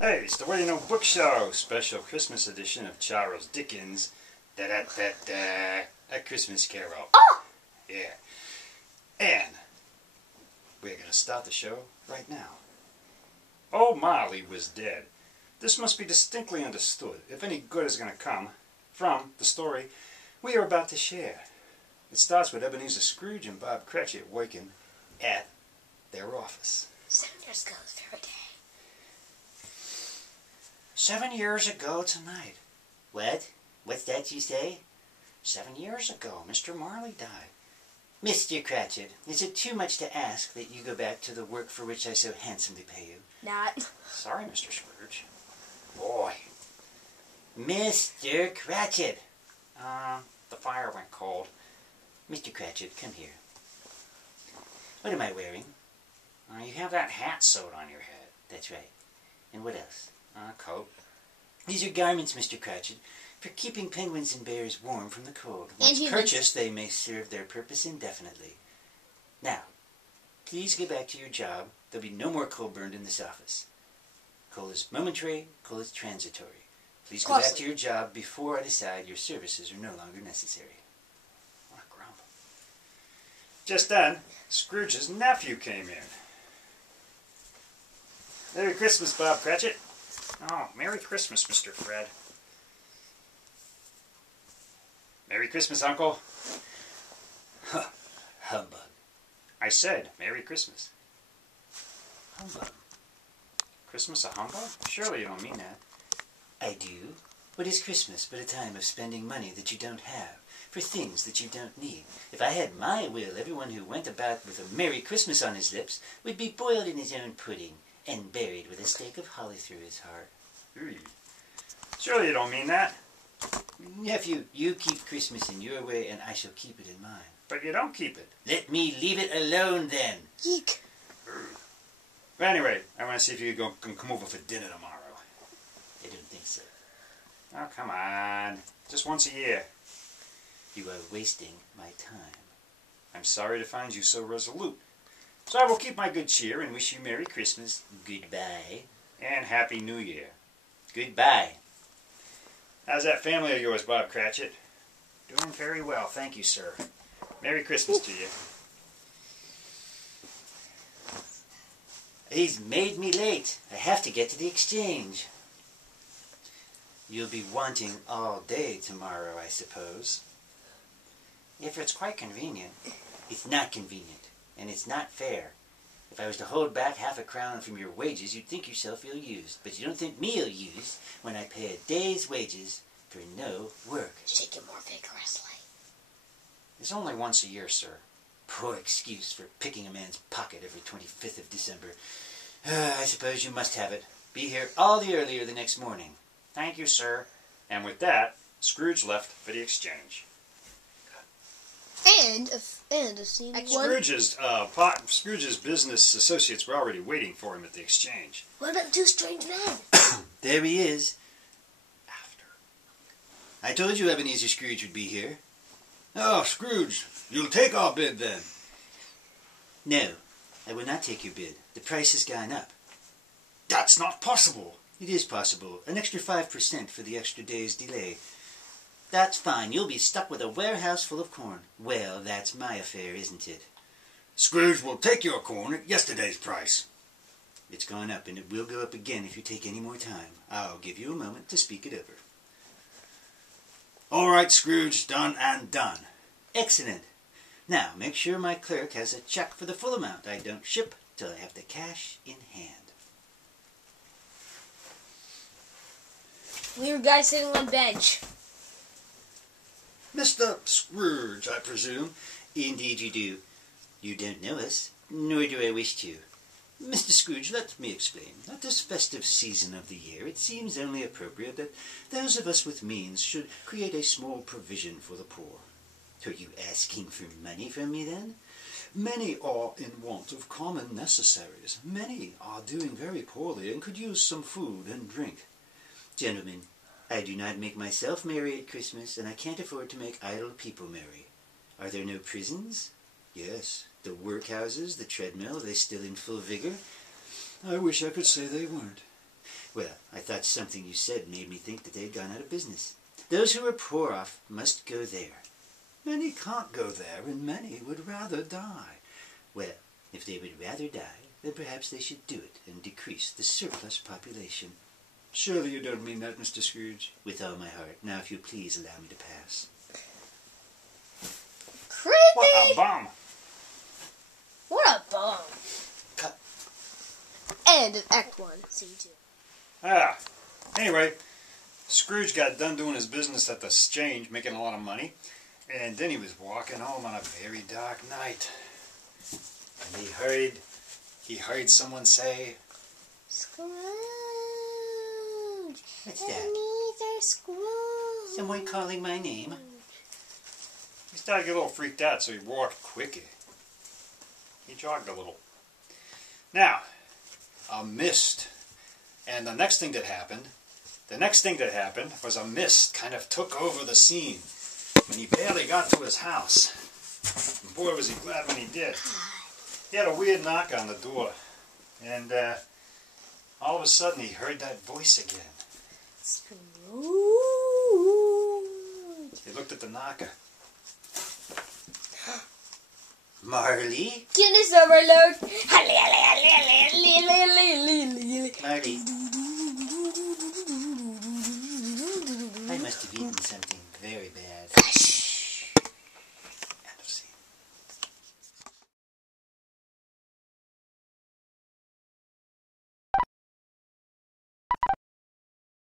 Hey, it's the What Do You Know Book Show, special Christmas edition of Charles Dickens' A Christmas Carol. Oh! Yeah. And we're going to start the show right now. Old Marley was dead. This must be distinctly understood if any good is going to come from the story we are about to share. It starts with Ebenezer Scrooge and Bob Cratchit working at their office. 7 years ago this very day. 7 years ago tonight. What? What's that you say? 7 years ago, Mr. Marley died. Mr. Cratchit, is it too much to ask that you go back to the work for which I so handsomely pay you? Not. Sorry, Mr. Scrooge. Boy. Mr. Cratchit! The fire went cold. Mr. Cratchit, come here. What am I wearing? You have that hat sewed on your head. That's right. And what else? Coat. These are garments, Mr. Cratchit, for keeping penguins and bears warm from the cold. Once humans. purchased, they may serve their purpose indefinitely. Now, please get back to your job. There'll be no more coal burned in this office. Coal is momentary, coal is transitory. Please go back to your job before I decide your services are no longer necessary. What a grump. Just then, Scrooge's nephew came in. Merry Christmas, Bob Cratchit. Oh, Merry Christmas, Mr. Fred. Merry Christmas, Uncle. Humbug. I said, Merry Christmas. Humbug. Christmas a humbug? Surely you don't mean that. I do. What is Christmas but a time of spending money that you don't have, for things that you don't need? If I had my will, everyone who went about with a Merry Christmas on his lips would be boiled in his own pudding and buried with a stake of holly through his heart. Surely you don't mean that. Nephew, you keep Christmas in your way and I shall keep it in mine. But you don't keep it. Let me leave it alone then. Yeek. But anyway, I want to see if you can come over for dinner tomorrow. I don't think so. Oh, come on. Just once a year. You are wasting my time. I'm sorry to find you so resolute. So I will keep my good cheer and wish you Merry Christmas. Goodbye. And Happy New Year. Goodbye. How's that family of yours, Bob Cratchit? Doing very well, thank you, sir. Merry Christmas to you. He's made me late. I have to get to the exchange. You'll be wanting all day tomorrow, I suppose. If it's quite convenient. It's not convenient, and it's not fair. If I was to hold back half a crown from your wages, you'd think yourself ill-used. But you don't think me ill-used when I pay a day's wages for no work. Shake it more vigorously. It's only once a year, sir. Poor excuse for picking a man's pocket every 25th of December. I suppose you must have it. Be here all the earlier the next morning. Thank you, sir. And with that, Scrooge left for the exchange. And a scene one. Scrooge's business associates were already waiting for him at the exchange. What about the two strange men? There he is. After. I told you Ebenezer Scrooge would be here. Oh, Scrooge, you'll take our bid then. No, I will not take your bid. The price has gone up. That's not possible. It is possible. An extra 5% for the extra day's delay. That's fine. You'll be stuck with a warehouse full of corn. Well, that's my affair, isn't it? Scrooge will take your corn at yesterday's price. It's gone up, and it will go up again if you take any more time. I'll give you a moment to speak it over. All right, Scrooge, done and done. Excellent. Now, make sure my clerk has a check for the full amount. I don't ship till I have the cash in hand. We were guys sitting on a bench. Mr. Scrooge, I presume. Indeed you do. You don't know us, nor do I wish to. Mr. Scrooge, let me explain. At this festive season of the year, it seems only appropriate that those of us with means should create a small provision for the poor. Are you asking for money from me, then? Many are in want of common necessaries. Many are doing very poorly and could use some food and drink. Gentlemen, I do not make myself merry at Christmas, and I can't afford to make idle people merry. Are there no prisons? Yes. The workhouses, the treadmill, are they still in full vigor? I wish I could say they weren't. Well, I thought something you said made me think that they had gone out of business. Those who are poor off must go there. Many can't go there, and many would rather die. Well, if they would rather die, then perhaps they should do it and decrease the surplus population. Surely you don't mean that, Mr. Scrooge? With all my heart. Now, if you please, allow me to pass. What a Creepy! bum! What a bum. Cut. End of Act 1, Scene 2. Ah, anyway, Scrooge got done doing his business at the exchange, making a lot of money, and then he was walking home on a very dark night, and he heard someone say, Scrooge! What's that? Ebenezer Scrooge! Someone calling my name? he started to get a little freaked out, so he walked quicker. He jogged a little. Now, a mist. And the next thing that happened was a mist kind of took over the scene when he barely got to his house. And boy, was he glad when he did. He had a weird knock on the door. And all of a sudden he heard that voice again. Scrooge! He looked at the knocker. Marley? Guinness overload! Marley. I must have eaten something very bad.